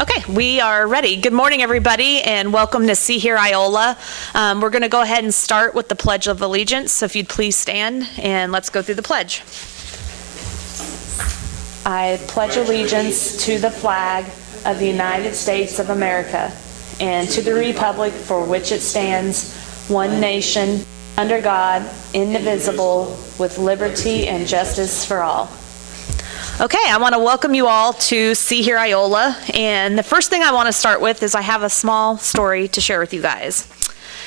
Okay, we are ready. Good morning, everybody, and welcome to See Here, Iola. We're going to go ahead and start with the Pledge of Allegiance, so if you'd please stand, and let's go through the pledge. I pledge allegiance to the flag of the United States of America and to the republic for which it stands, one nation, under God, indivisible, with liberty and justice for all. Okay, I want to welcome you all to See Here, Iola, and the first thing I want to start with is I have a small story to share with you guys,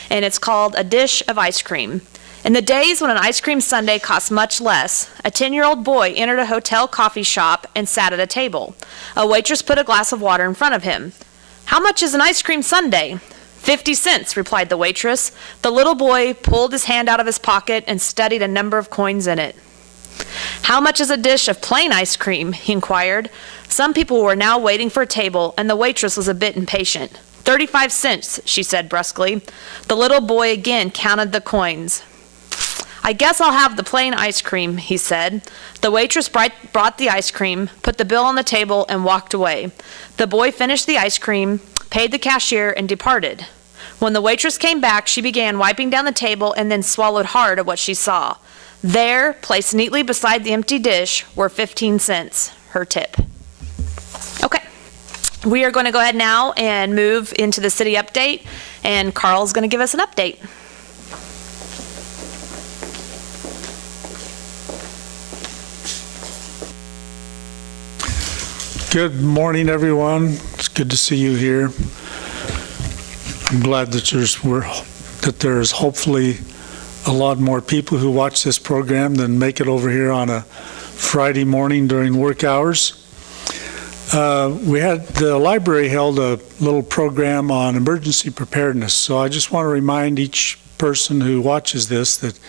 and it's called A Dish of Ice Cream. In the days when an ice cream sundae cost much less, a 10-year-old boy entered a hotel coffee shop and sat at a table. A waitress put a glass of water in front of him. "How much is an ice cream sundae?" 50 cents, replied the waitress. The little boy pulled his hand out of his pocket and studied a number of coins in it. "How much is a dish of plain ice cream?" he inquired. Some people were now waiting for a table, and the waitress was a bit impatient. 35 cents, she said brusquely. The little boy again counted the coins. "I guess I'll have the plain ice cream," he said. The waitress brought the ice cream, put the bill on the table, and walked away. The boy finished the ice cream, paid the cashier, and departed. When the waitress came back, she began wiping down the table and then swallowed hard at what she saw. There, placed neatly beside the empty dish, were 15 cents, her tip. Okay, we are going to go ahead now and move into the city update, and Carl's going to give us an update. Good morning, everyone. It's good to see you here. I'm glad that there's hopefully a lot more people who watch this program than make it over here on a Friday morning during work hours. The library held a little program on emergency preparedness, so I just want to remind each person who watches this that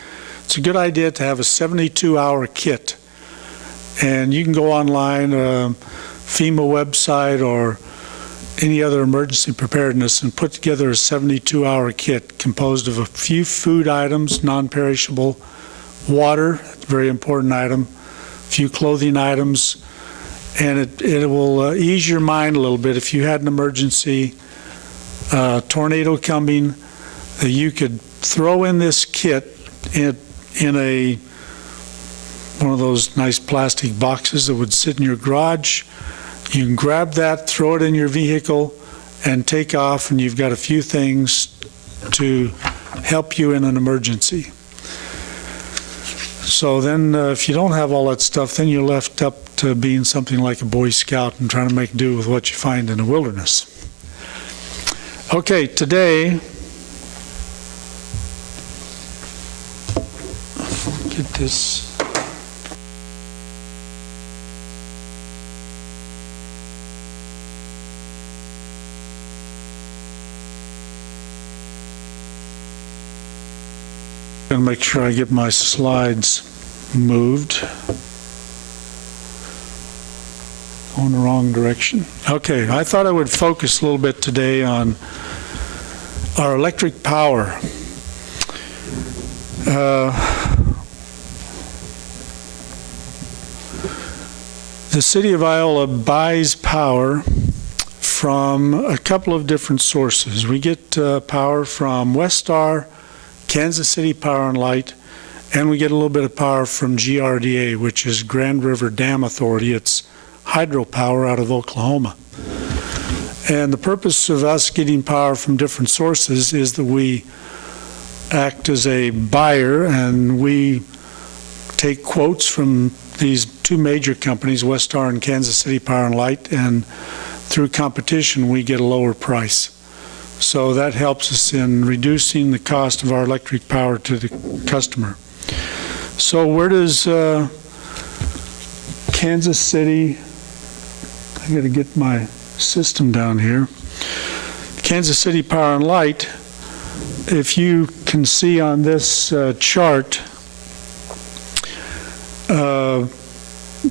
it's a good idea to have a 72-hour kit. And you can go online, FEMA website or any other emergency preparedness, and put together a 72-hour kit composed of a few food items, non-perishable, water, a very important item, a few clothing items, and it will ease your mind a little bit if you had an emergency, tornado coming, that you could throw in this kit in one of those nice plastic boxes that would sit in your garage. You can grab that, throw it in your vehicle, and take off, and you've got a few things to help you in an emergency. So then if you don't have all that stuff, then you're left up to being something like a Boy Scout and trying to make do with what you find in the wilderness. Okay, today, get this. I'm going to make sure I get my slides moved. Going the wrong direction. Okay, I thought I would focus a little bit today on our electric power. The city of Iola buys power from a couple of different sources. We get power from Westar, Kansas City Power and Light, and we get a little bit of power from GRDA, which is Grand River Dam Authority. It's hydropower out of Oklahoma. And the purpose of us getting power from different sources is that we act as a buyer, and we take quotes from these two major companies, Westar and Kansas City Power and Light, and through competition we get a lower price. So that helps us in reducing the cost of our electric power to the customer. So where does Kansas City, I got to get my system down here. Kansas City Power and Light, if you can see on this chart,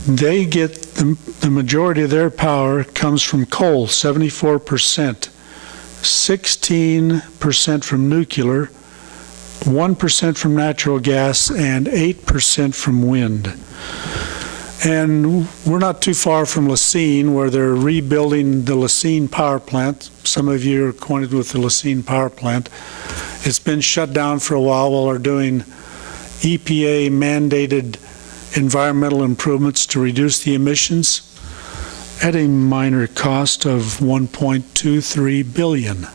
they get the majority of their power comes from coal, 74%. 16% from nuclear, 1% from natural gas, and 8% from wind. And we're not too far from Lacine, where they're rebuilding the Lacine power plant. Some of you are acquainted with the Lacine power plant. It's been shut down for a while they're doing EPA mandated environmental improvements to reduce the emissions at a minor cost of $1.23 billion.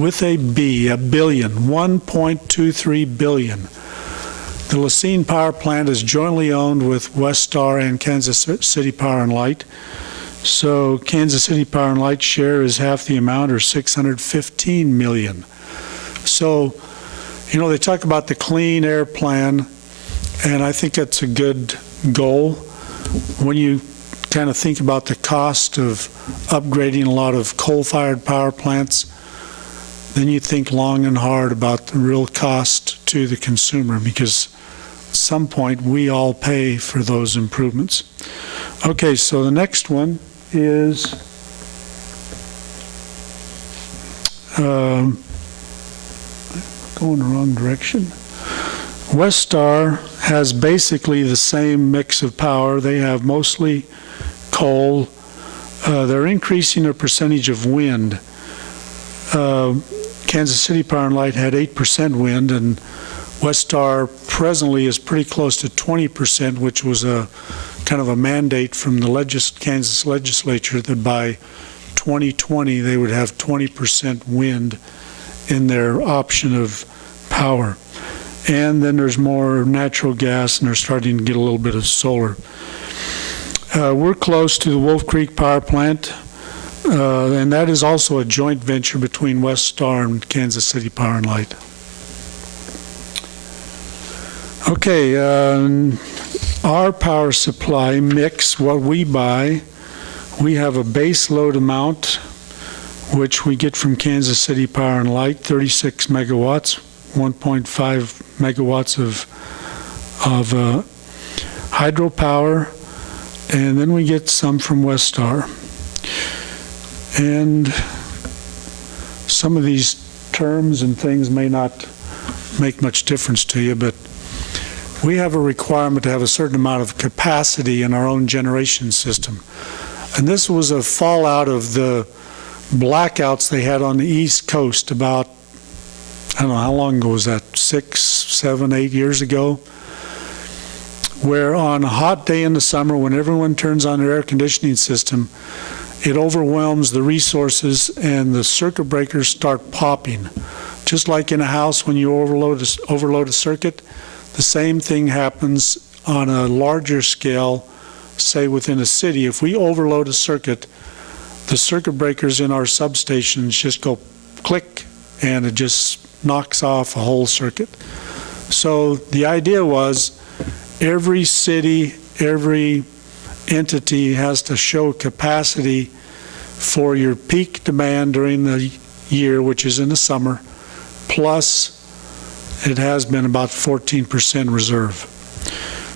With a B, a billion, $1.23 billion. The Lacine power plant is jointly owned with Westar and Kansas City Power and Light. So Kansas City Power and Light share is half the amount, or $615 million. So, you know, they talk about the clean air plan, and I think that's a good goal. When you kind of think about the cost of upgrading a lot of coal-fired power plants, then you think long and hard about the real cost to the consumer, because at some point we all pay for those improvements. Okay, so the next one is going the wrong direction. Westar has basically the same mix of power. They have mostly coal. They're increasing their percentage of wind. Kansas City Power and Light had 8% wind, and Westar presently is pretty close to 20%, which was a kind of a mandate from the Kansas legislature that by 2020 they would have 20% wind in their option of power. And then there's more natural gas, and they're starting to get a little bit of solar. We're close to the Wolf Creek Power Plant. And that is also a joint venture between Westar and Kansas City Power and Light. Okay, our power supply mix, what we buy, we have a base load amount, which we get from Kansas City Power and Light, 36 megawatts, 1.5 megawatts of hydropower, and then we get some from Westar. And some of these terms and things may not make much difference to you, but we have a requirement to have a certain amount of capacity in our own generation system. And this was a fallout of the blackouts they had on the East Coast about, I don't know, how long ago was that, 6, 7, 8 years ago? Where on a hot day in the summer, when everyone turns on their air conditioning system, it overwhelms the resources and the circuit breakers start popping. Just like in a house when you overload a circuit, the same thing happens on a larger scale, say within a city. If we overload a circuit, the circuit breakers in our substations just go click, and it just knocks off a whole circuit. So the idea was every city, every entity has to show capacity for your peak demand during the year, which is in the summer, plus it has been about 14% reserve.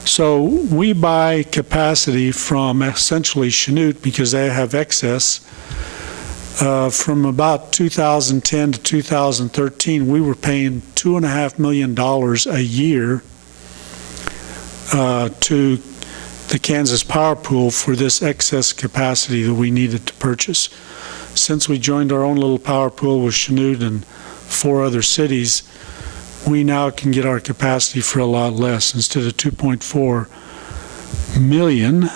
So we buy capacity from essentially Chanute because they have excess. From about 2010 to 2013, we were paying $2.5 million a year to the Kansas Power Pool for this excess capacity that we needed to purchase. Since we joined our own little power pool with Chanute and 4 other cities, we now can get our capacity for a lot less. Instead of $2.4 million,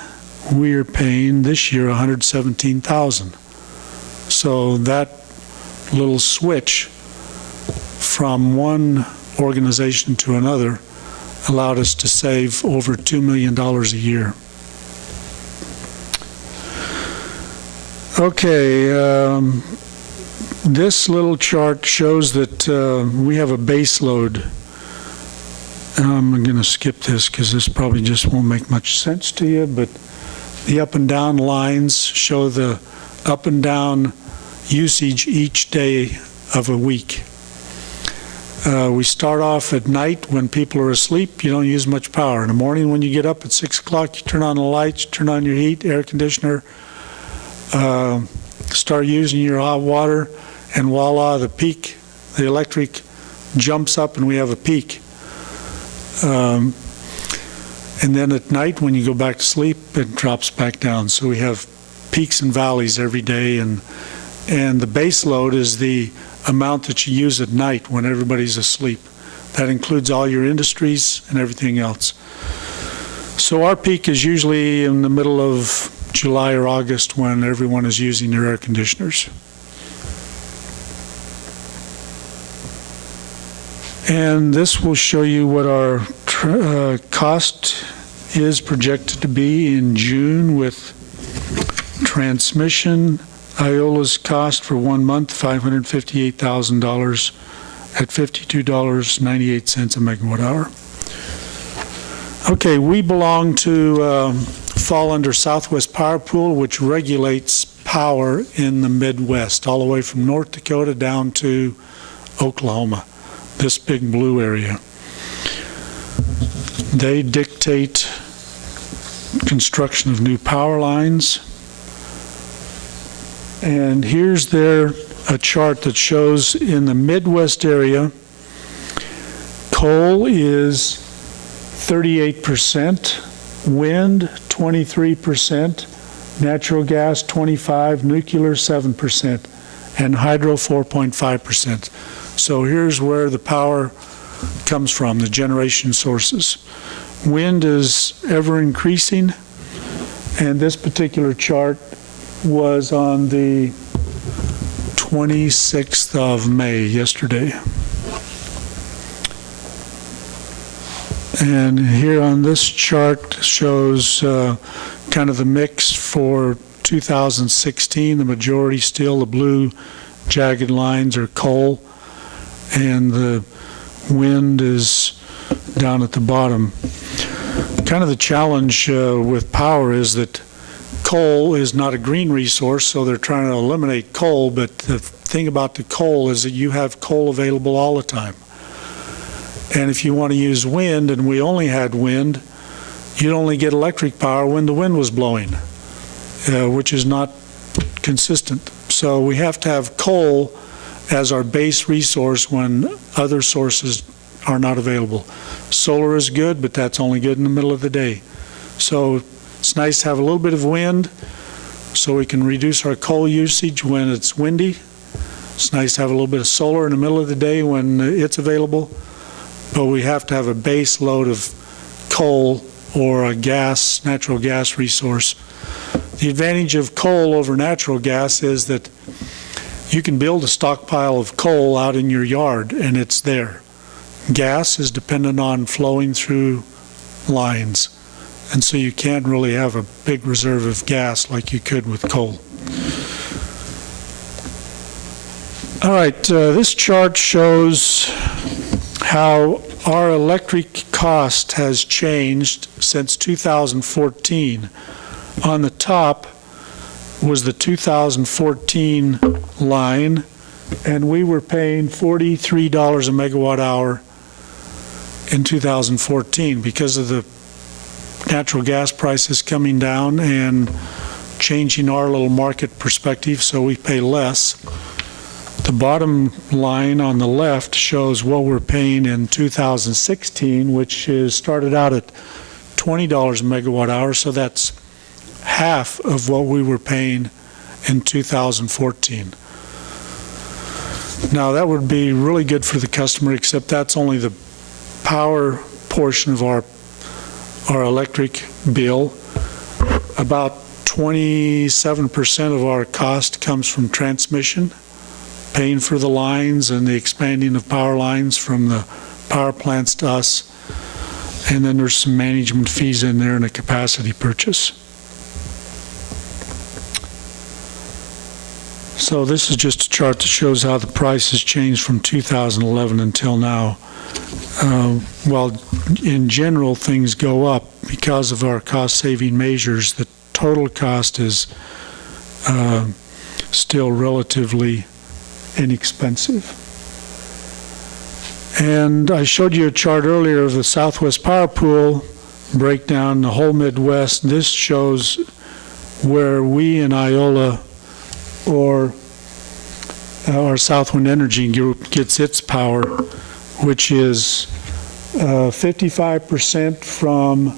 we are paying this year $117,000. So that little switch from one organization to another allowed us to save over $2 million a year. Okay, this little chart shows that we have a base load. I'm going to skip this because this probably just won't make much sense to you, but the up and down lines show the up and down usage each day of a week. We start off at night when people are asleep. You don't use much power. In the morning when you get up at 6 o'clock, you turn on the lights, turn on your heat, air conditioner, start using your hot water, and voila, the peak, the electric jumps up and we have a peak. And then at night, when you go back to sleep, it drops back down. So we have peaks and valleys every day, and the base load is the amount that you use at night when everybody's asleep. That includes all your industries and everything else. So our peak is usually in the middle of July or August when everyone is using their air conditioners. And this will show you what our cost is projected to be in June with transmission. Iola's cost for 1 month, $558,000 at $52.98 a megawatt hour. Okay, we belong to fall under Southwest Power Pool, which regulates power in the Midwest, all the way from North Dakota down to Oklahoma, this big blue area. They dictate construction of new power lines. And here's a chart that shows in the Midwest area, coal is 38%, wind 23%, natural gas 25%, nuclear 7%, and hydro 4.5%. So here's where the power comes from, the generation sources. Wind is ever increasing, and this particular chart was on the 26th of May, yesterday. And here on this chart shows kind of the mix for 2016. The majority still, the blue jagged lines are coal, and the wind is down at the bottom. Kind of the challenge with power is that coal is not a green resource, so they're trying to eliminate coal, but the thing about the coal is that you have coal available all the time. And if you want to use wind, and we only had wind, you'd only get electric power when the wind was blowing, which is not consistent. So we have to have coal as our base resource when other sources are not available. Solar is good, but that's only good in the middle of the day. So it's nice to have a little bit of wind so we can reduce our coal usage when it's windy. It's nice to have a little bit of solar in the middle of the day when it's available, but we have to have a base load of coal or a natural gas resource. The advantage of coal over natural gas is that you can build a stockpile of coal out in your yard and it's there. Gas is dependent on flowing through lines, and so you can't really have a big reserve of gas like you could with coal. All right, this chart shows how our electric cost has changed since 2014. On the top was the 2014 line, and we were paying $43 a megawatt hour in 2014 because of the natural gas prices coming down and changing our little market perspective, so we pay less. The bottom line on the left shows what we're paying in 2016, which is started out at $20 a megawatt hour, so that's half of what we were paying in 2014. Now that would be really good for the customer, except that's only the power portion of our electric bill. About 27% of our cost comes from transmission, paying for the lines and the expanding of power lines from the power plants to us. And then there's some management fees in there and a capacity purchase. So this is just a chart that shows how the price has changed from 2011 until now. Well, in general, things go up because of our cost-saving measures. The total cost is still relatively inexpensive. And I showed you a chart earlier of the Southwest Power Pool breakdown, the whole Midwest. This shows where we in Iola or our Southwind Energy Group gets its power, which is 55% from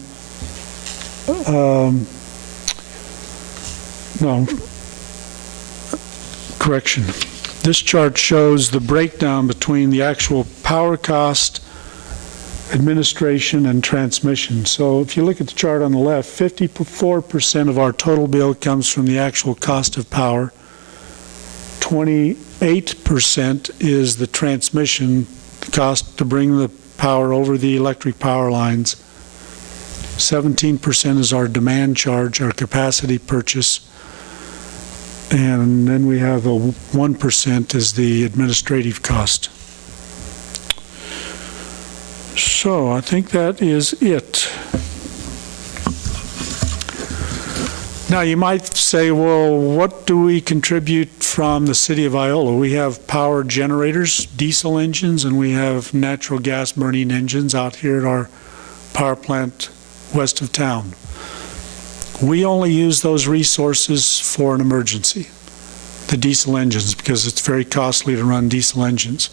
no, correction. This chart shows the breakdown between the actual power cost, administration, and transmission. So if you look at the chart on the left, 54% of our total bill comes from the actual cost of power. 28% is the transmission cost to bring the power over the electric power lines. 17% is our demand charge, our capacity purchase. And then we have a 1% is the administrative cost. So I think that is it. Now you might say, well, what do we contribute from the city of Iola? We have power generators, diesel engines, and we have natural gas burning engines out here at our power plant west of town. We only use those resources for an emergency, the diesel engines, because it's very costly to run diesel engines.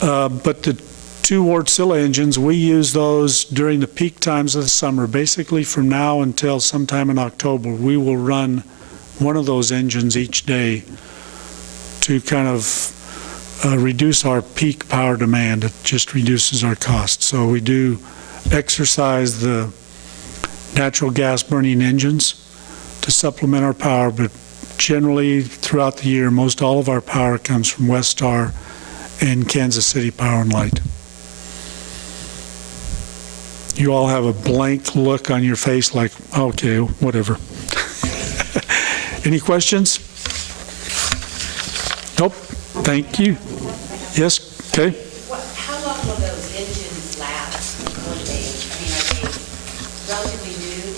But the two Wärtsilä engines, we use those during the peak times of the summer. Basically from now until sometime in October, we will run one of those engines each day to kind of reduce our peak power demand. It just reduces our cost. So we do exercise the natural gas burning engines to supplement our power, but generally throughout the year, most all of our power comes from Westar and Kansas City Power and Light. You all have a blank look on your face like, okay, whatever. Any questions? Nope. Thank you. Yes? Okay. How long will those engines last? Are they relatively new?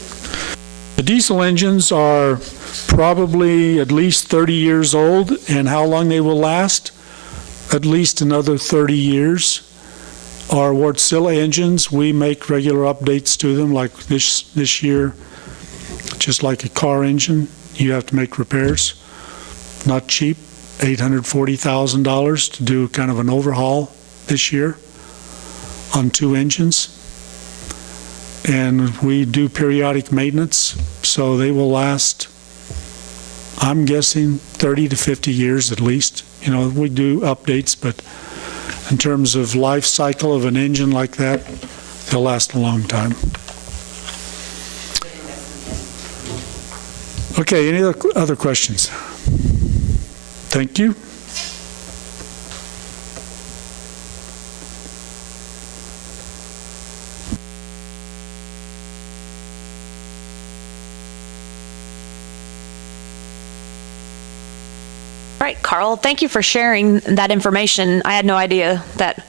The diesel engines are probably at least 30 years old, and how long they will last? At least another 30 years. Our Wärtsilä engines, we make regular updates to them, like this year, just like a car engine, you have to make repairs. Not cheap, $840,000 to do kind of an overhaul this year on two engines. And we do periodic maintenance, so they will last, I'm guessing, 30 to 50 years at least. You know, we do updates, but in terms of life cycle of an engine like that, they'll last a long time. Okay, any other questions? Thank you. All right, Carl, thank you for sharing that information. I had no idea that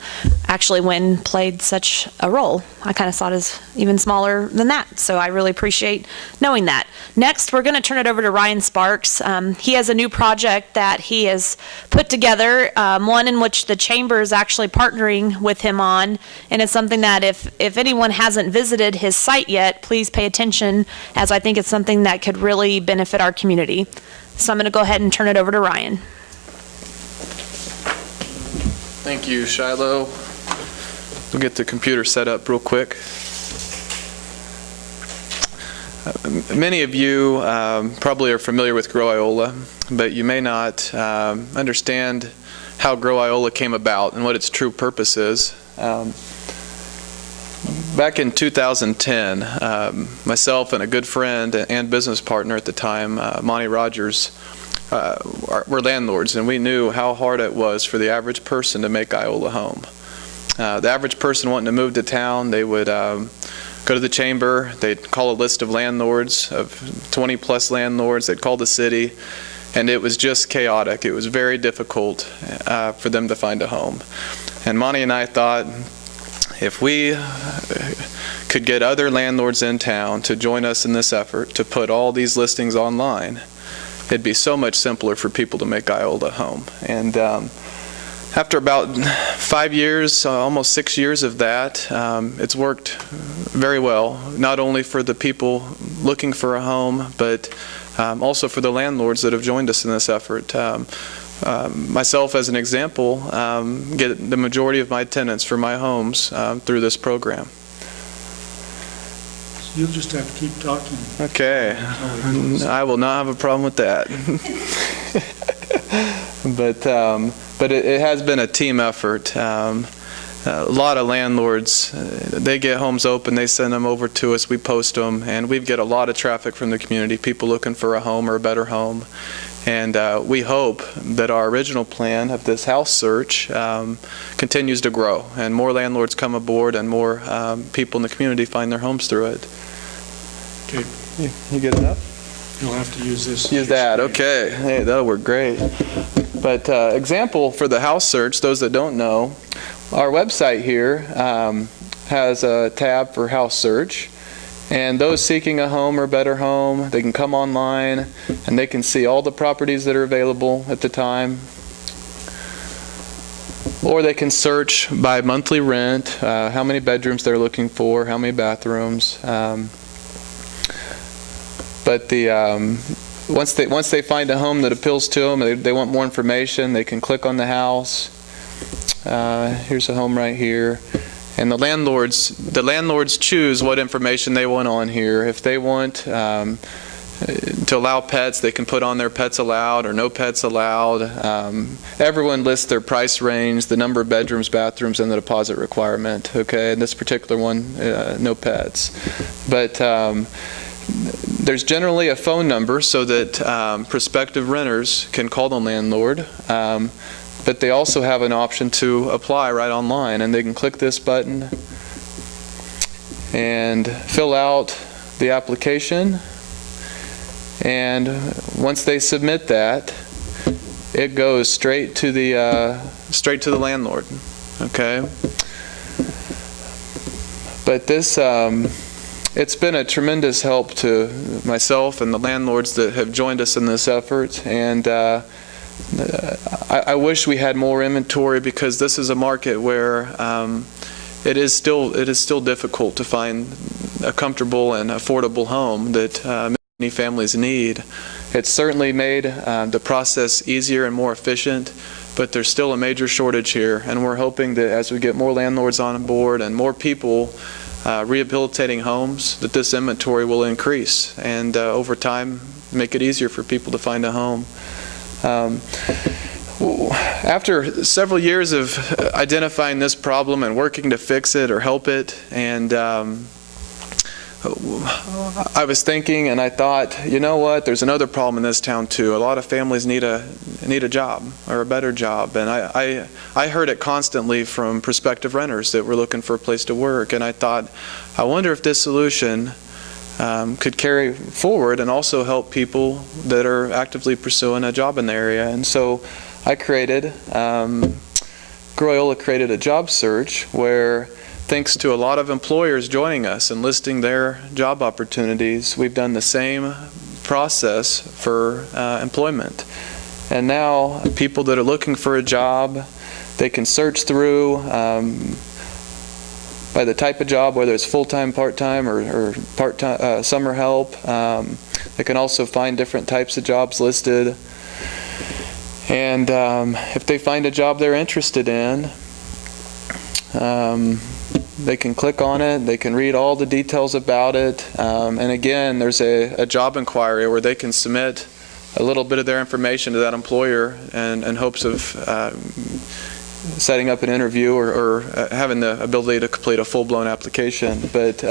actually wind played such a role. I kind of saw it as even smaller than that, so I really appreciate knowing that. Next, we're going to turn it over to Ryan Sparks. He has a new project that he has put together, one in which the chamber is actually partnering with him on, and it's something that if anyone hasn't visited his site yet, please pay attention, as I think it's something that could really benefit our community. So I'm going to go ahead and turn it over to Ryan. Thank you, Shiloh. We'll get the computer set up real quick. Many of you probably are familiar with Grow Iola, but you may not understand how Grow Iola came about and what its true purpose is. Back in 2010, myself and a good friend and business partner at the time, Monty Rogers, were landlords, and we knew how hard it was for the average person to make Iola home. The average person wanting to move to town, they would go to the chamber, they'd call a list of landlords, of 20 plus landlords, they'd call the city, and it was just chaotic. It was very difficult for them to find a home. And Monty and I thought, if we could get other landlords in town to join us in this effort to put all these listings online, it'd be so much simpler for people to make Iola home. And after about 5 years, almost 6 years of that, it's worked very well, not only for the people looking for a home, but also for the landlords that have joined us in this effort. Myself, as an example, get the majority of my tenants for my homes through this program. You'll just have to keep talking. Okay. I will not have a problem with that. But it has been a team effort. A lot of landlords, they get homes open, they send them over to us, we post them, and we get a lot of traffic from the community, people looking for a home or a better home. And we hope that our original plan of this house search continues to grow, and more landlords come aboard, and more people in the community find their homes through it. Okay. You get it up? You'll have to use this. Use that, okay. Hey, that'll work great. But example for the house search, those that don't know, our website here has a tab for house search. And those seeking a home or better home, they can come online and they can see all the properties that are available at the time. Or they can search by monthly rent, how many bedrooms they're looking for, how many bathrooms. But once they find a home that appeals to them, they want more information, they can click on the house. Here's a home right here. And the landlords choose what information they want on here. If they want to allow pets, they can put on their pets allowed or no pets allowed. Everyone lists their price range, the number of bedrooms, bathrooms, and the deposit requirement. Okay, in this particular one, no pets. But there's generally a phone number so that prospective renters can call the landlord. But they also have an option to apply right online, and they can click this button and fill out the application. And once they submit that, it goes straight to the landlord. Okay. But this it's been a tremendous help to myself and the landlords that have joined us in this effort. And I wish we had more inventory, because this is a market where it is still difficult to find a comfortable and affordable home that many families need. It's certainly made the process easier and more efficient, but there's still a major shortage here, and we're hoping that as we get more landlords on board and more people rehabilitating homes, that this inventory will increase and over time make it easier for people to find a home. After several years of identifying this problem and working to fix it or help it, and I was thinking and I thought, you know what, there's another problem in this town too. A lot of families need a job or a better job, and I heard it constantly from prospective renters that were looking for a place to work, and I thought, I wonder if this solution could carry forward and also help people that are actively pursuing a job in the area. And so I created, Iola created a job search where, thanks to a lot of employers joining us and listing their job opportunities, we've done the same process for employment. And now people that are looking for a job, they can search through by the type of job, whether it's full-time, part-time, or part-time summer help. They can also find different types of jobs listed. And if they find a job they're interested in, they can click on it, they can read all the details about it, and again, there's a job inquiry where they can submit a little bit of their information to that employer in hopes of setting up an interview or having the ability to complete a full-blown application. But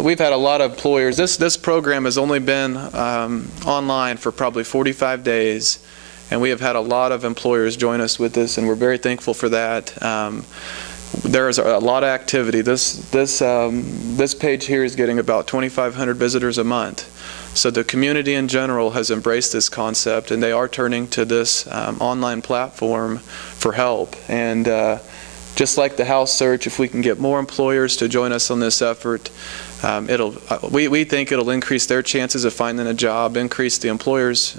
we've had a lot of employers. This program has only been online for probably 45 days, and we have had a lot of employers join us with this, and we're very thankful for that. There is a lot of activity. This page here is getting about 2,500 visitors a month. So the community in general has embraced this concept, and they are turning to this online platform for help. And just like the house search, if we can get more employers to join us on this effort, we think it'll increase their chances of finding a job, increase the employer's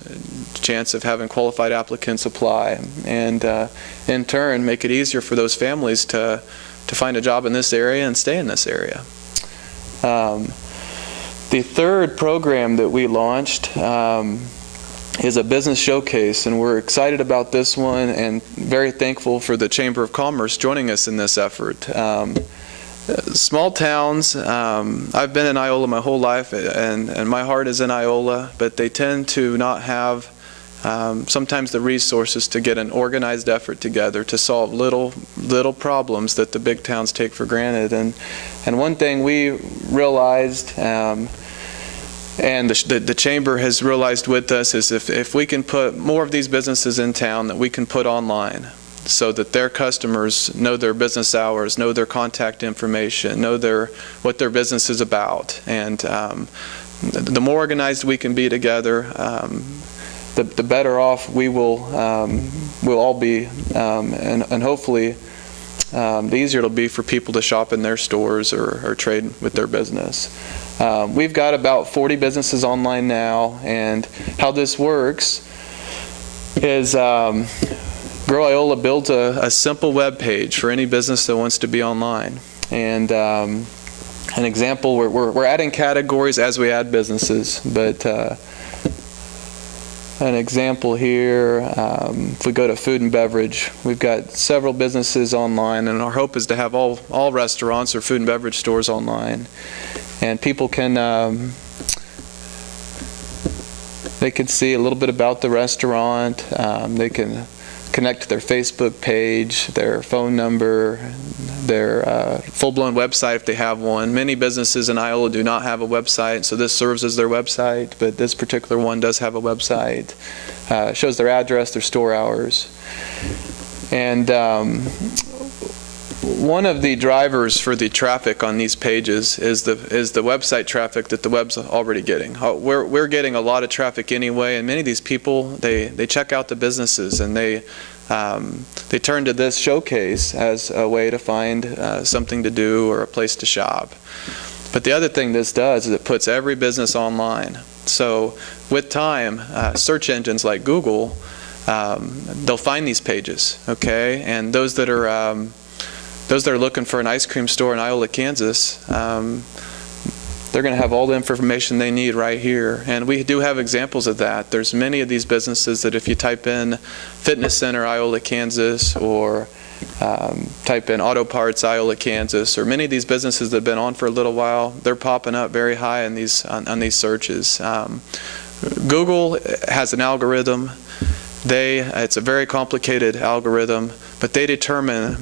chance of having qualified applicants apply, and in turn make it easier for those families to find a job in this area and stay in this area. The third program that we launched is a business showcase, and we're excited about this one and very thankful for the Chamber of Commerce joining us in this effort. Small towns, I've been in Iola my whole life, and my heart is in Iola, but they tend to not have sometimes the resources to get an organized effort together to solve little problems that the big towns take for granted. And one thing we realized, and the Chamber has realized with us, is if we can put more of these businesses in town that we can put online, so that their customers know their business hours, know their contact information, know what their business is about. And the more organized we can be together, the better off we'll all be, and hopefully the easier it'll be for people to shop in their stores or trade with their business. We've got about 40 businesses online now, and how this works is Grow Iola builds a simple web page for any business that wants to be online. And an example, we're adding categories as we add businesses, but an example here, if we go to food and beverage, we've got several businesses online, and our hope is to have all restaurants or food and beverage stores online. And people can they can see a little bit about the restaurant. They can connect to their Facebook page, their phone number, their full-blown website if they have one. Many businesses in Iola do not have a website, so this serves as their website, but this particular one does have a website. It shows their address, their store hours. And one of the drivers for the traffic on these pages is the website traffic that the web's already getting. We're getting a lot of traffic anyway, and many of these people, they check out the businesses, and they turn to this showcase as a way to find something to do or a place to shop. But the other thing this does is it puts every business online. So with time, search engines like Google, they'll find these pages, okay? And those that are looking for an ice cream store in Iola, Kansas, they're going to have all the information they need right here. And we do have examples of that. There's many of these businesses that if you type in Fitness Center, Iola, Kansas, or type in Auto Parts, Iola, Kansas, or many of these businesses that have been on for a little while, they're popping up very high on these searches. Google has an algorithm. It's a very complicated algorithm, but they determine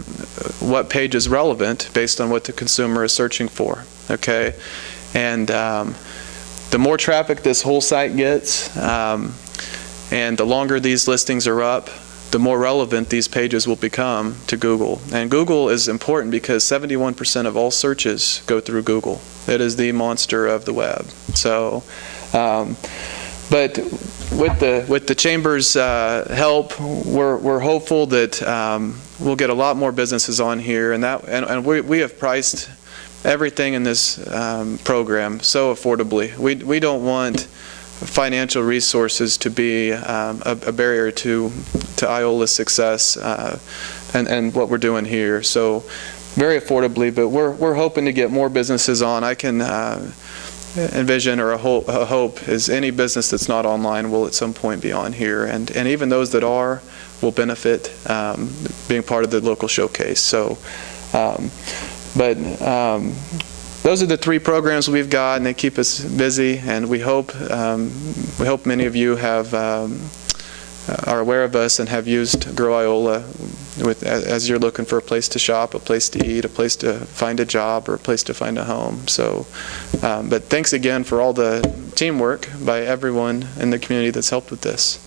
what page is relevant based on what the consumer is searching for, okay? And the more traffic this whole site gets, and the longer these listings are up, the more relevant these pages will become to Google. And Google is important because 71% of all searches go through Google. It is the monster of the web. So, but with the Chamber's help, we're hopeful that we'll get a lot more businesses on here, and we have priced everything in this program so affordably. We don't want financial resources to be a barrier to Iola's success and what we're doing here. So very affordably, but we're hoping to get more businesses on. I can envision, or a hope is any business that's not online will at some point be on here, and even those that are will benefit being part of the local showcase. So those are the three programs we've got, and they keep us busy, and we hope many of you are aware of us and have used Grow Iola as you're looking for a place to shop, a place to eat, a place to find a job, or a place to find a home. So, but thanks again for all the teamwork by everyone in the community that's helped with this.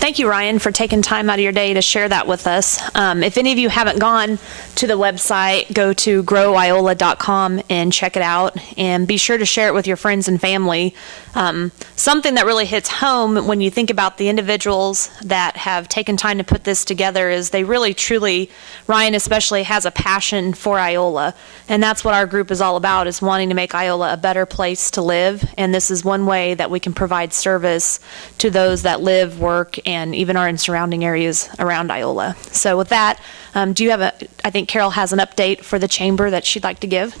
Thank you, Ryan, for taking time out of your day to share that with us. If any of you haven't gone to the website, go to growiola.com and check it out, and be sure to share it with your friends and family. Something that really hits home when you think about the individuals that have taken time to put this together is they really, truly, Ryan especially, has a passion for Iola. And that's what our group is all about, is wanting to make Iola a better place to live. And this is one way that we can provide service to those that live, work, and even are in surrounding areas around Iola. So with that, do you have I think Carol has an update for the Chamber that she'd like to give.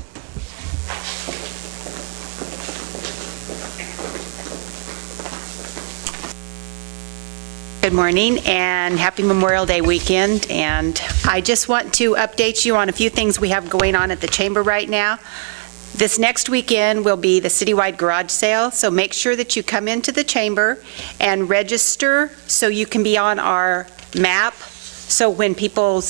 Good morning and happy Memorial Day weekend. And I just want to update you on a few things we have going on at the Chamber right now. This next weekend will be the citywide garage sale, so make sure that you come into the Chamber and register so you can be on our map. So when people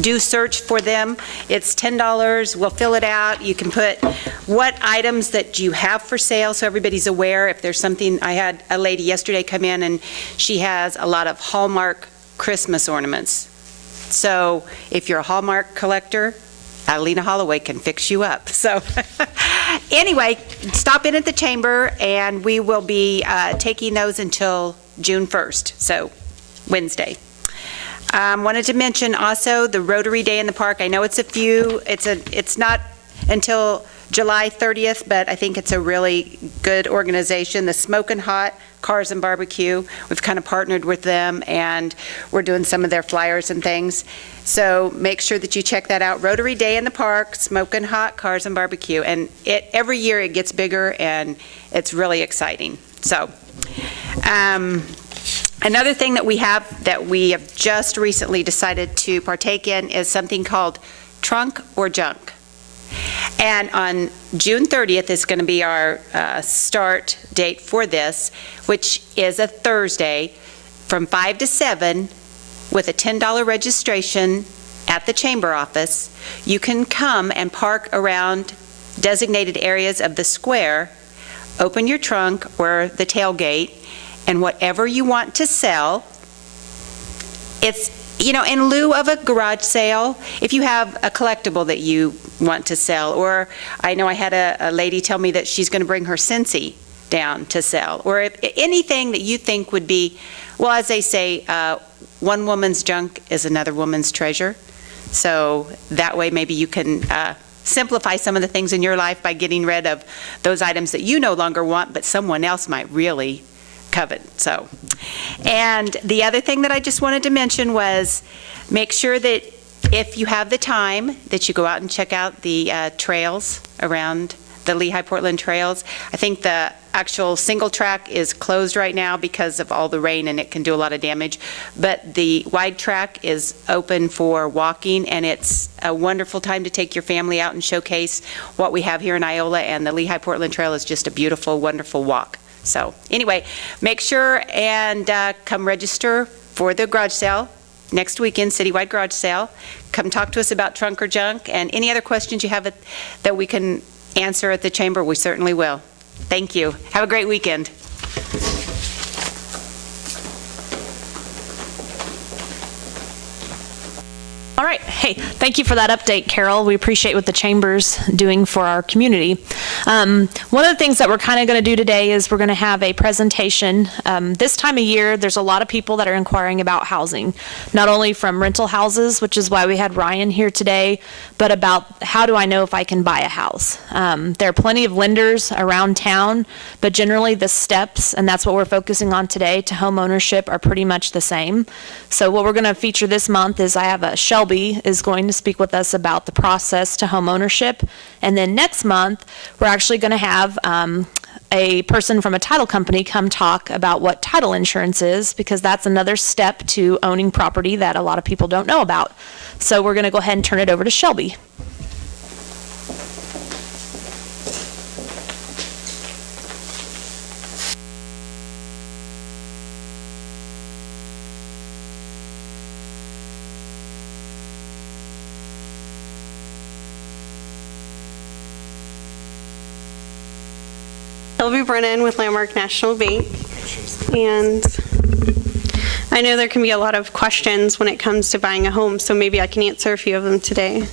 do search for them, it's $10. We'll fill it out. You can put what items that you have for sale so everybody's aware. If there's something, I had a lady yesterday come in and she has a lot of Hallmark Christmas ornaments. So if you're a Hallmark collector, Adelina Holloway can fix you up. So anyway, stop in at the Chamber and we will be taking those until June 1st, so Wednesday. Wanted to mention also the Rotary Day in the Park. I know it's not until July 30th, but I think it's a really good organization. The Smokin' Hot Cars and Barbecue, we've kind of partnered with them and we're doing some of their flyers and things. So make sure that you check that out. Rotary Day in the Park, Smokin' Hot Cars and Barbecue. And every year it gets bigger and it's really exciting. So, another thing that we have just recently decided to partake in is something called Trunk or Junk. And on June 30th is going to be our start date for this, which is a Thursday from 5 to 7 with a $10 registration at the Chamber office. You can come and park around designated areas of the square, open your trunk or the tailgate, and whatever you want to sell, it's, in lieu of a garage sale, if you have a collectible that you want to sell, or I know I had a lady tell me that she's going to bring her Scentsy down to sell, or anything that you think would be, well, as they say, one woman's junk is another woman's treasure. So that way maybe you can simplify some of the things in your life by getting rid of those items that you no longer want, but someone else might really covet. So, and the other thing that I just wanted to mention was make sure that if you have the time that you go out and check out the trails around the Lehigh Portland trails. I think the actual single track is closed right now because of all the rain and it can do a lot of damage, but the wide track is open for walking and it's a wonderful time to take your family out and showcase what we have here in Iola, and the Lehigh Portland Trail is just a beautiful, wonderful walk. So anyway, make sure and come register for the garage sale next weekend, citywide garage sale. Come talk to us about trunk or junk, and any other questions you have that we can answer at the Chamber, we certainly will. Thank you. Have a great weekend. All right. Hey, thank you for that update, Carol. We appreciate what the Chamber's doing for our community. One of the things that we're kind of going to do today is we're going to have a presentation. This time of year, there's a lot of people that are inquiring about housing, not only from rental houses, which is why we had Ryan here today, but about how do I know if I can buy a house. There are plenty of lenders around town, but generally the steps, and that's what we're focusing on today, to home ownership are pretty much the same. So what we're going to feature this month is I have Shelby is going to speak with us about the process to home ownership. And then next month, we're actually going to have a person from a title company come talk about what title insurance is, because that's another step to owning property that a lot of people don't know about. So we're going to go ahead and turn it over to Shelby. Shelby Brennan with Landmark National Bank, and I know there can be a lot of questions when it comes to buying a home, so maybe I can answer a few of them today.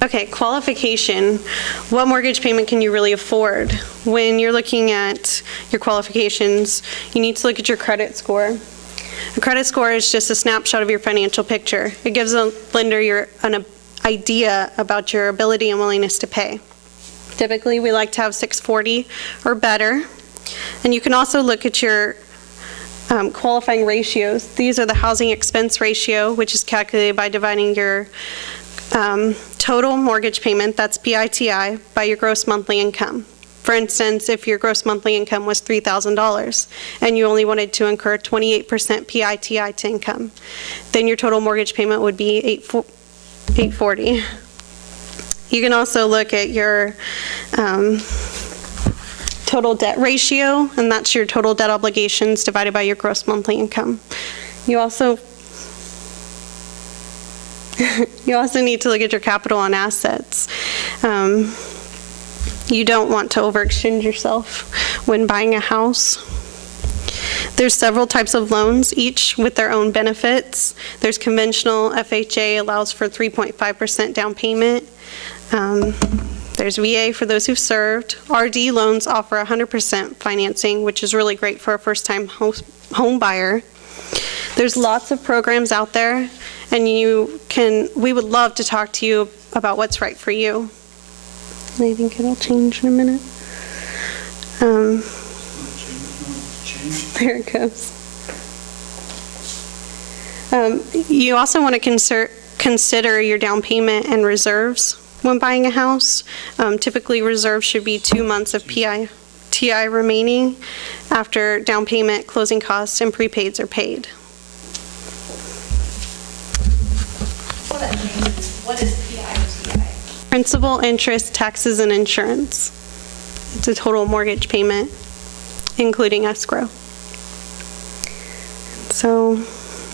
Okay, qualification. What mortgage payment can you really afford? When you're looking at your qualifications, you need to look at your credit score. A credit score is just a snapshot of your financial picture. It gives a lender an idea about your ability and willingness to pay. Typically, we like to have 640 or better. And you can also look at your qualifying ratios. These are the housing expense ratio, which is calculated by dividing your total mortgage payment, that's PITI, by your gross monthly income. For instance, if your gross monthly income was $3,000 and you only wanted to incur 28% PITI to income, then your total mortgage payment would be $840. You can also look at your total debt ratio, and that's your total debt obligations divided by your gross monthly income. You also need to look at your capital and assets. You don't want to overextend yourself when buying a house. There's several types of loans, each with their own benefits. There's conventional FHA, allows for 3.5% down payment. There's VA for those who've served. RD loans offer 100% financing, which is really great for a first-time home buyer. There's lots of programs out there, and we would love to talk to you about what's right for you. And I think it'll change in a minute. There it goes. You also want to consider your down payment and reserves when buying a house. Typically, reserves should be 2 months of PITI remaining after down payment, closing costs, and prepaids are paid. What is PITI? Principal, interest, taxes, and insurance. It's a total mortgage payment, including escrow. So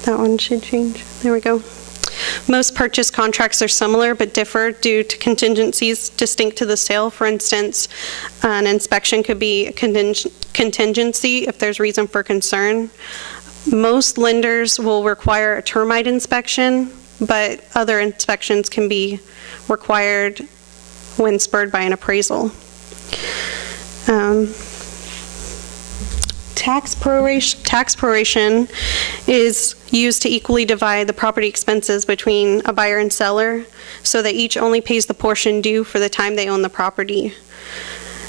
that one should change. There we go. Most purchase contracts are similar but differ due to contingencies distinct to the sale. For instance, an inspection could be a contingency if there's reason for concern. Most lenders will require a termite inspection, but other inspections can be required when spurred by an appraisal. Tax proration is used to equally divide the property expenses between a buyer and seller so that each only pays the portion due for the time they own the property.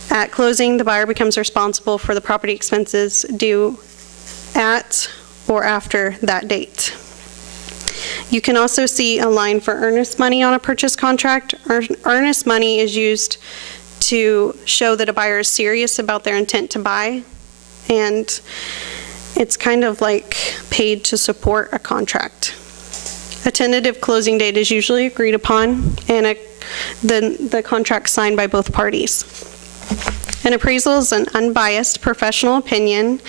At closing, the buyer becomes responsible for the property expenses due at or after that date. You can also see a line for earnest money on a purchase contract. Earnest money is used to show that a buyer is serious about their intent to buy, and it's kind of like paid to support a contract. A tentative closing date is usually agreed upon and the contract signed by both parties. An appraisal is an unbiased professional opinion,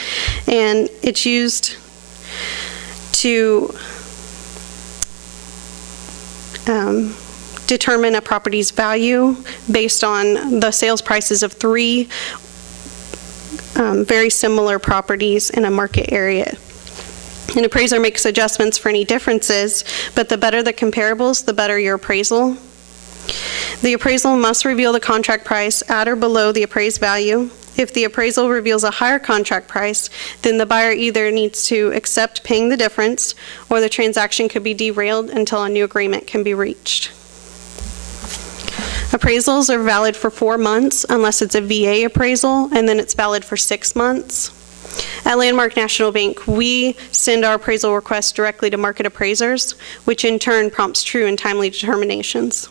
and it's used to determine a property's value based on the sales prices of 3 very similar properties in a market area. An appraiser makes adjustments for any differences, but the better the comparables, the better your appraisal. The appraisal must reveal the contract price at or below the appraised value. If the appraisal reveals a higher contract price, then the buyer either needs to accept paying the difference, or the transaction could be derailed until a new agreement can be reached. Appraisals are valid for 4 months unless it's a VA appraisal, and then it's valid for 6 months. At Landmark National Bank, we send our appraisal requests directly to market appraisers, which in turn prompts true and timely determinations.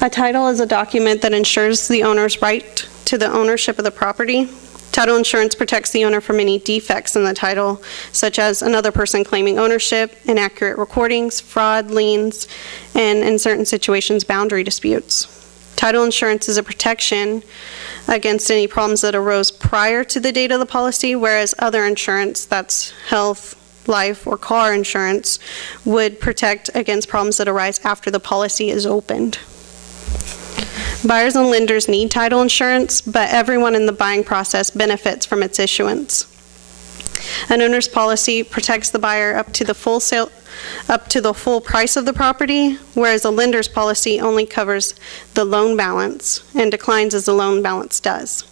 A title is a document that ensures the owner's right to the ownership of the property. Title insurance protects the owner from any defects in the title, such as another person claiming ownership, inaccurate recordings, fraud, liens, and in certain situations, boundary disputes. Title insurance is a protection against any problems that arose prior to the date of the policy, whereas other insurance, that's health, life, or car insurance, would protect against problems that arise after the policy is opened. Buyers and lenders need title insurance, but everyone in the buying process benefits from its issuance. An owner's policy protects the buyer up to the full price of the property, whereas a lender's policy only covers the loan balance and declines as the loan balance does.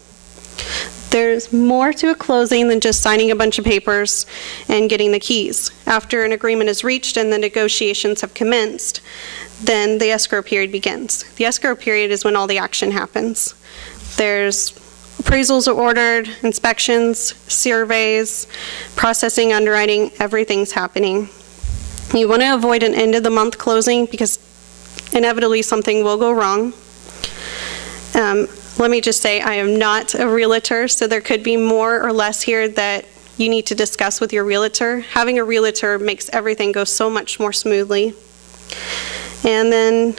There's more to a closing than just signing a bunch of papers and getting the keys. After an agreement is reached and the negotiations have commenced, then the escrow period begins. The escrow period is when all the action happens. There's Appraisals are ordered, inspections, surveys, processing, underwriting, everything's happening. You want to avoid an end-of-the-month closing because inevitably something will go wrong. Let me just say, I am not a realtor, so there could be more or less here that you need to discuss with your realtor. Having a realtor makes everything go so much more smoothly. And then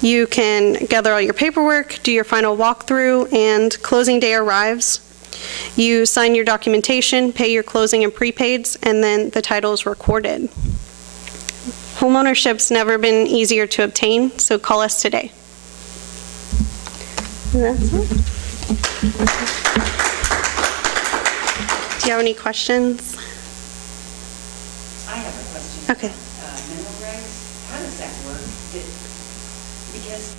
you can gather all your paperwork, do your final walkthrough, and closing day arrives. You sign your documentation, pay your closing and prepaids, and then the title is recorded. Homeownership's never been easier to obtain, so call us today. And that's it. Do you have any questions? I have a question. Okay. Mineral rights, how does that work? Because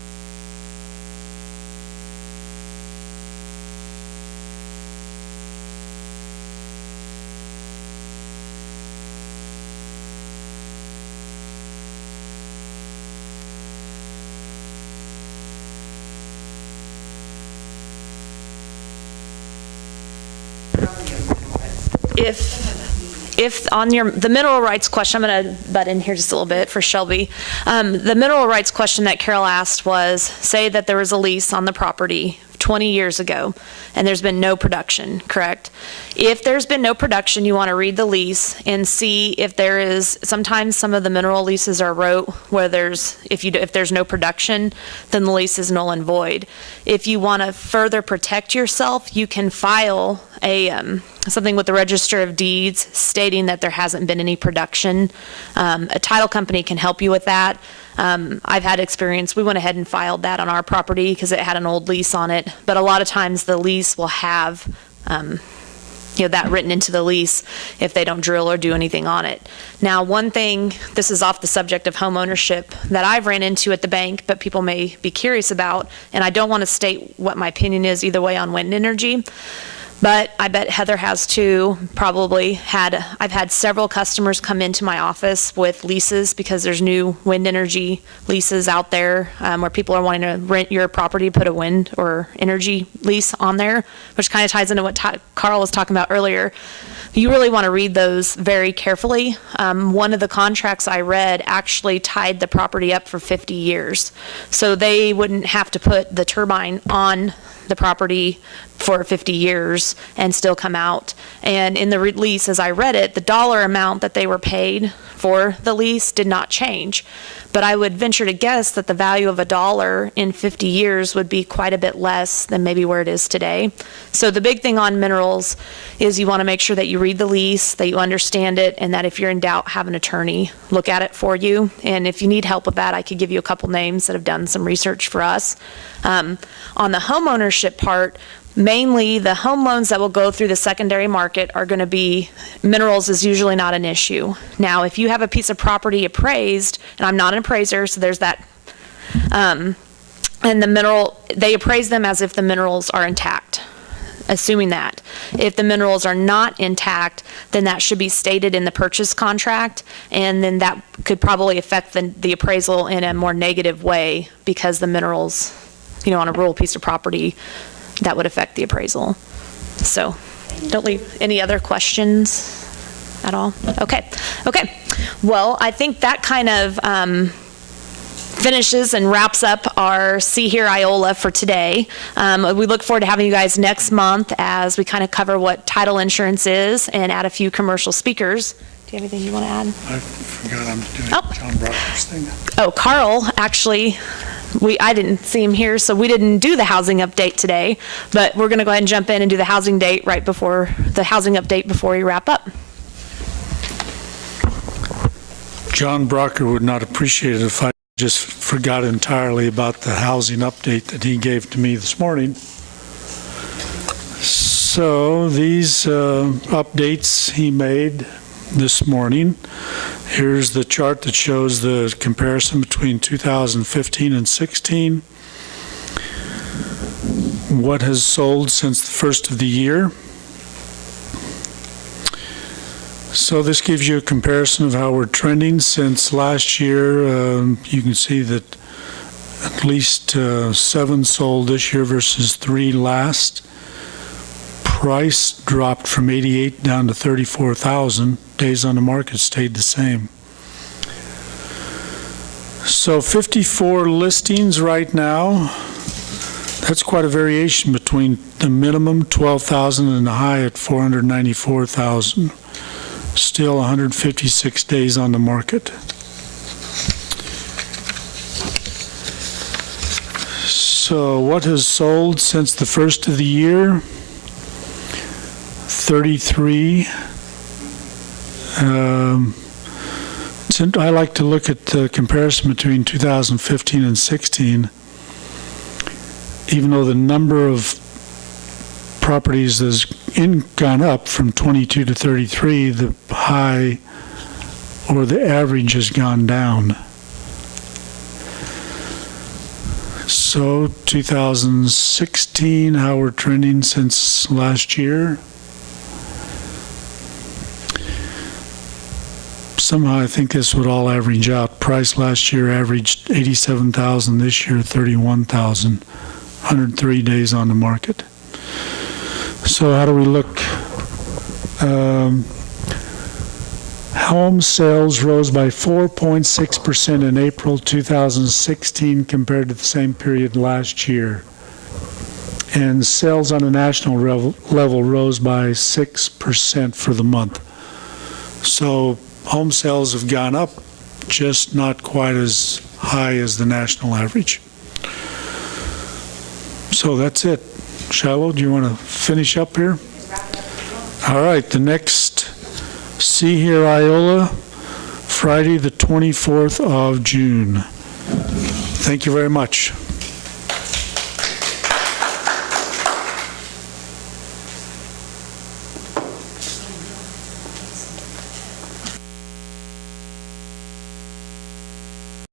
If on the mineral rights question, I'm going to butt in here just a little bit for Shelby. The mineral rights question that Carol asked was, say that there was a lease on the property 20 years ago, and there's been no production, correct? If there's been no production, you want to read the lease and see if there is, sometimes some of the mineral leases are wrote where if there's no production, then the lease is null and void. If you want to further protect yourself, you can file something with the Register of Deeds stating that there hasn't been any production. A title company can help you with that. I've had experience. We went ahead and filed that on our property because it had an old lease on it. But a lot of times the lease will have, that written into the lease if they don't drill or do anything on it. Now, one thing, this is off the subject of home ownership, that I've ran into at the bank, but people may be curious about, and I don't want to state what my opinion is either way on wind energy, but I bet Heather has too, probably. I've had several customers come into my office with leases because there's new wind energy leases out there where people are wanting to rent your property, put a wind or energy lease on there, which kind of ties into what Carl was talking about earlier. You really want to read those very carefully. One of the contracts I read actually tied the property up for 50 years. So they wouldn't have to put the turbine on the property for 50 years and still come out. And in the lease, as I read it, the dollar amount that they were paid for the lease did not change. But I would venture to guess that the value of $1 in 50 years would be quite a bit less than maybe where it is today. So the big thing on minerals is you want to make sure that you read the lease, that you understand it, and that if you're in doubt, have an attorney look at it for you. And if you need help with that, I could give you a couple names that have done some research for us. On the home ownership part, mainly the home loans that will go through the secondary market are going to be, minerals is usually not an issue. Now, if you have a piece of property appraised, and I'm not an appraiser, so there's that, and they appraise them as if the minerals are intact, assuming that. If the minerals are not intact, then that should be stated in the purchase contract, and then that could probably affect the appraisal in a more negative way because the minerals, on a rural piece of property, that would affect the appraisal. So, don't leave any other questions at all? Okay. Well, I think that kind of finishes and wraps up our See Here Iola for today. We look forward to having you guys next month as we kind of cover what title insurance is and add a few commercial speakers. Do you have anything you want to add? I forgot I'm doing John Brocker's thing. Oh, Carl, actually, I didn't see him here, so we didn't do the housing update today, but we're going to go ahead and jump in and do the housing update before we wrap up. John Brocker would not appreciate it if I just forgot entirely about the housing update that he gave to me this morning. So these updates he made this morning. Here's the chart that shows the comparison between 2015 and 16. What has sold since the first of the year. So this gives you a comparison of how we're trending since last year. You can see that at least 7 sold this year versus 3 last. price dropped from 88 down to 34,000. Days on the market stayed the same. So 54 listings right now. That's quite a variation between the minimum 12,000 and the high at 494,000. Still 156 days on the market. So what has sold since the first of the year? 33. I like to look at the comparison between 2015 and 16. Even though the number of properties has gone up from 22 to 33, the high or the average has gone down. So 2016, how we're trending since last year. Somehow I think this would all average out. Price last year averaged 87,000, this year 31,000. 103 days on the market. So how do we look? Home sales rose by 4.6% in April 2016 compared to the same period last year. And sales on a national level rose by 6% for the month. So home sales have gone up, just not quite as high as the national average. So that's it. Shiloh, do you want to finish up here? All right, the next See Here Iola, Friday the 24th of June. Thank you very much.